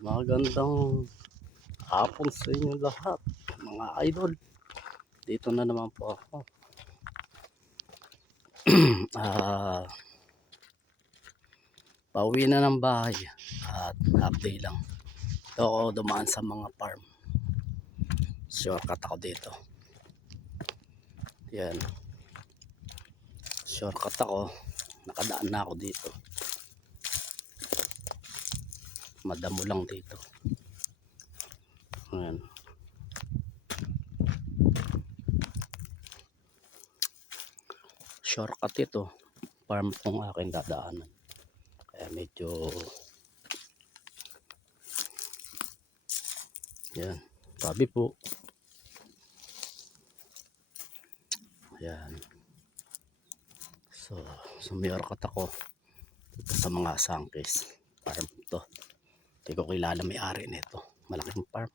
Magandang hapon sa inyo lahat, mga idol. Dito na naman po ako. Ah, pauwi na ng bahay at half lang. Ito ako dumaan sa mga farm. Shortcut ako dito. Yan. Shortcut ako. Nakadaan na ako dito. Madamo lang dito. Ayan. Shortcut ito. Farm tong aking dadaanan. Kaya medyo Yan. Sabi po. Ayan. So, sumiyorkat ako sa mga sangkis. Farm to. Hindi ko kilala may-ari nito. Malaking farm.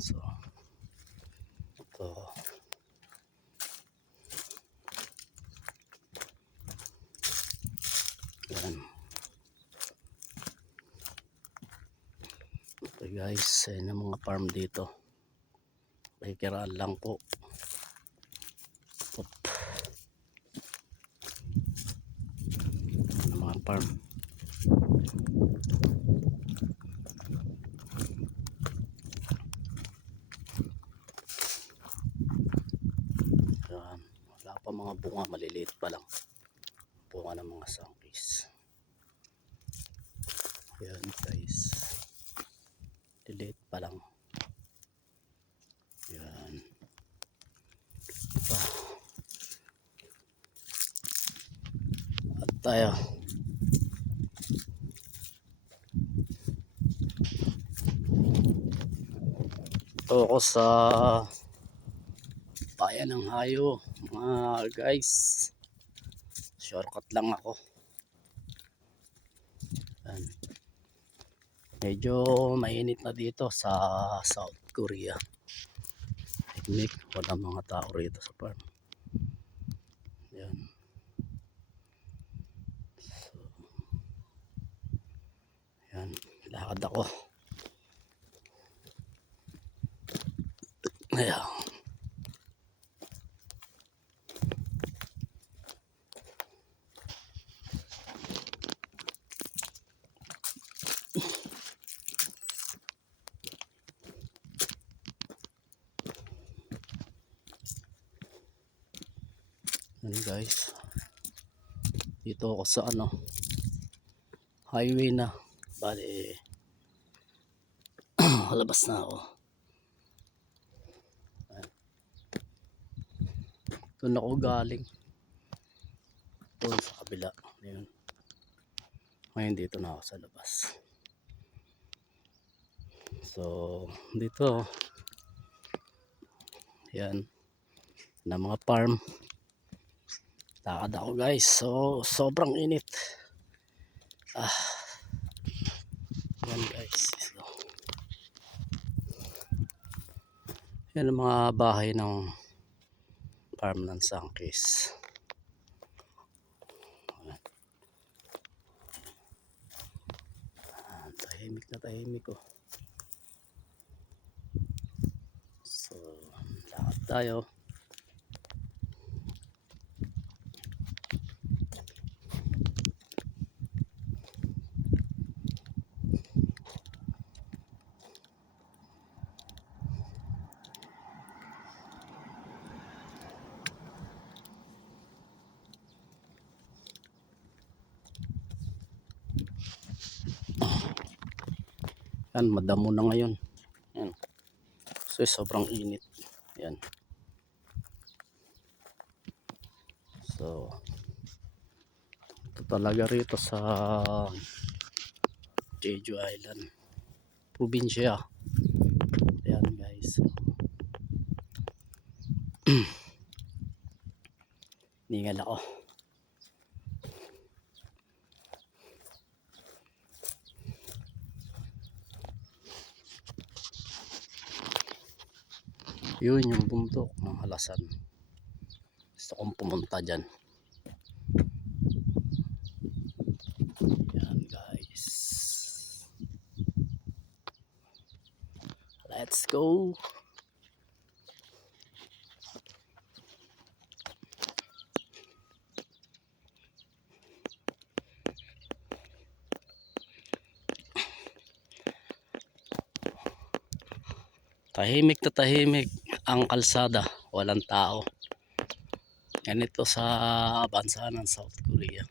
So, ito. Yan. Okay guys, ayun ang mga farm dito. Pakikiraan lang po. Op. Ang mga farm. Yan. Wala pa mga bunga, maliliit pa lang. Bunga ng mga sangkis. Yan guys. Liliit pa lang. Yan. Pa. At tayo. Ito ako sa bayan ng hayo mga guys. Shortcut lang ako. Yan. medyo mainit na dito sa South Korea. Tahimik, wala mga tao rito sa farm. Yan so, yan lakad ako ayan Yan guys. Dito ako sa ano. Highway na. Bale. Halabas na ako. Ayan. Doon ako galing. Doon sa kabila. Ayun. Ngayon dito na ako sa labas. So, dito. Yan. Na mga farm. Lakad ako guys. So, sobrang init. Ah. Yan guys. So, yan ang mga bahay ng farm ng Sangkis. Ah, tahimik na tahimik ko. So, lakad tayo. Yan, madamo na ngayon. Yan. So, sobrang init. Yan. So, ito talaga rito sa Jeju Island. Probinsya. Yan guys. Ningal ako. Yun yung bundok ng halasan. Gusto kong pumunta dyan. Yan guys. Let's go. Tahimik na tahimik ang kalsada, walang tao. Ganito sa bansa ng South Korea.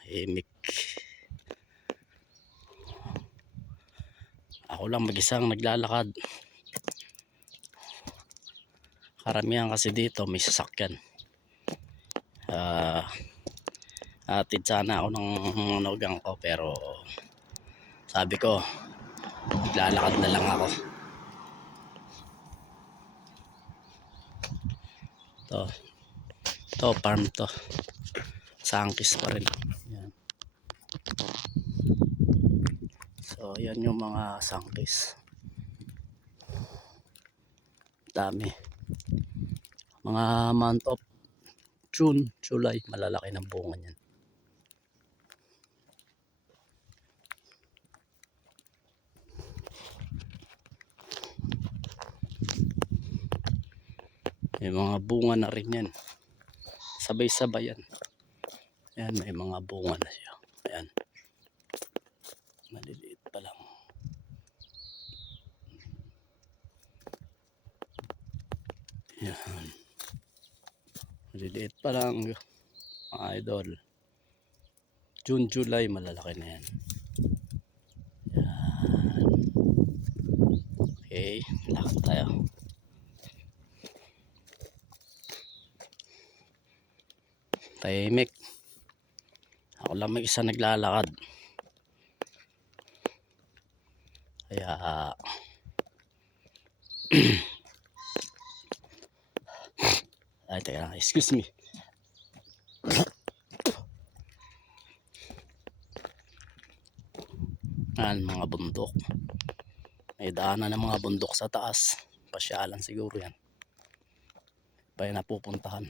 Tahimik. Ako lang mag-isang naglalakad. Karamihan kasi dito may sasakyan. Ah, atid sana ako ng nugang ko pero sabi ko maglalakad na lang ako. To. To farm to. Sangkis pa rin. Yan. So, yan yung mga sangkis. Dami. Mga month of June, July, malalaki ng bunga niyan. May mga bunga na rin yan. Sabay-sabay yan. Ayan, may mga bunga na siya. Ayan. Maliliit pa lang. Yan. Maliliit pa lang. Mga idol. June, July, malalaki na yan. Yan. Okay, lakad tayo. Tahimik. Ako lang mag-isa naglalakad. Kaya Ay, teka. Excuse me. Yan, mga bundok. May daanan ng mga bundok sa taas. Pasyalan siguro yan. Pa napupuntahan.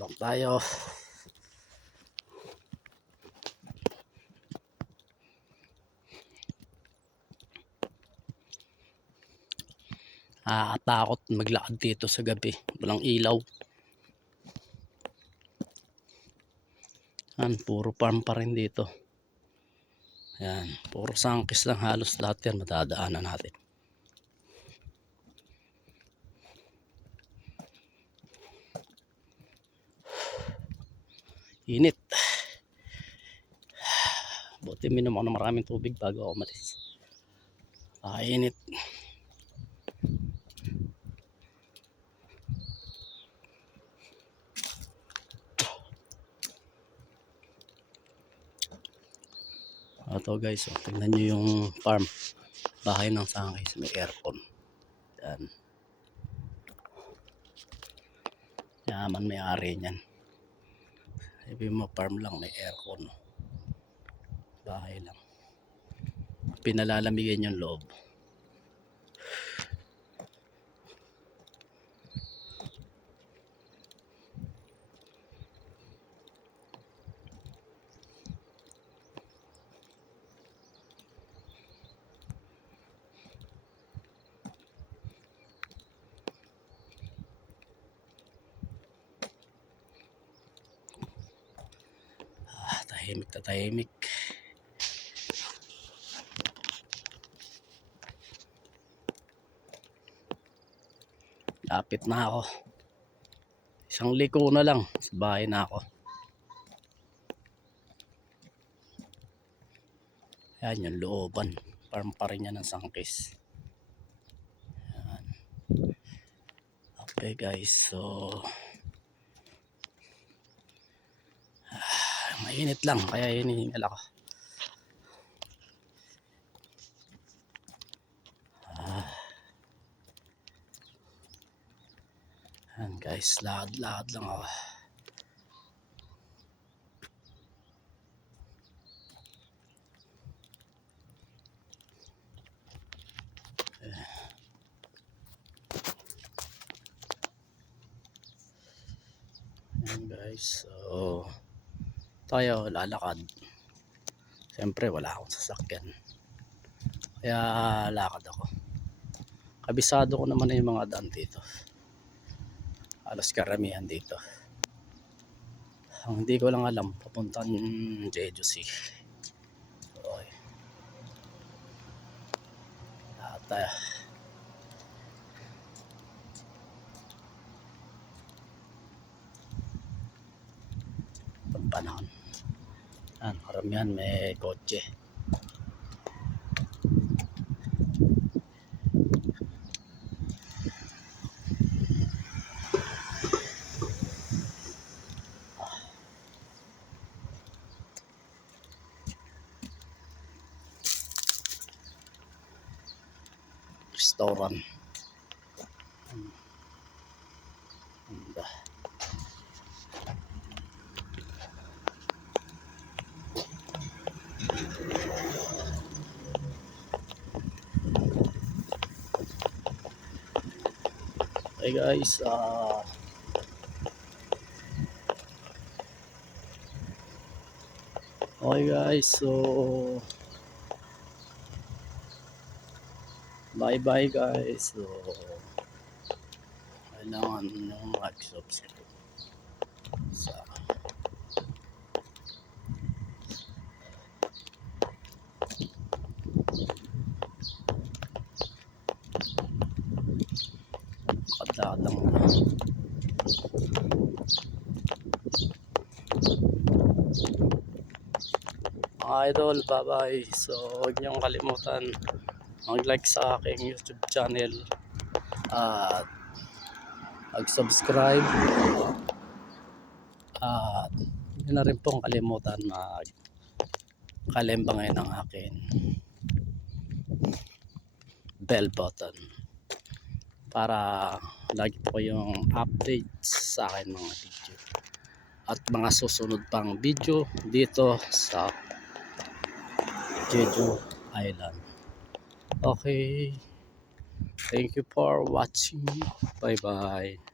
Lang tayo. Nakakatakot maglakad dito sa gabi. Walang ilaw. Yan, puro farm pa rin dito. Yan, puro sangkis lang halos lahat yan madadaanan natin. Init. Buti minom ako ng maraming tubig bago ako umalis. Ah, init. Ito guys, oh, tingnan nyo yung farm. Bahay ng sangkis, may aircon. Yan. Yaman may ari niyan. Sabi mo farm lang, may aircon. Bahay lang. Pinalalamigin yung loob. Ah, tahimik na tahimik. Lapit na ako. Isang liko na lang. Sa bahay na ako. Yan yung looban. Farm pa rin yan ng sangkis. Okay guys, so mainit lang kaya hinihingal ako ah. yan guys lakad lang ako Yan guys. So, tayo lalakad. Siyempre wala akong sasakyan. Kaya lakad ako. Kabisado ko naman na yung mga daan dito. Alas karamihan dito. Ang hindi ko lang alam, papuntang Jeju Sea. Okay. At uh, pag panahon. Yan, karamihan may kotse. Restaurant. Hmm. Ganda. Hey guys, ah. Okay guys, so Bye bye guys. So kailangan nyo mag-subscribe sa kadadang mga idol bye bye so huwag niyong kalimutan mag-like sa aking YouTube channel at mag-subscribe. At hindi na rin pong kalimutan mag kalimbangin ang akin bell button para lagi po yung updates sa akin mga video at mga susunod pang video dito sa Jeju Island Okay. Thank you for watching. Bye bye.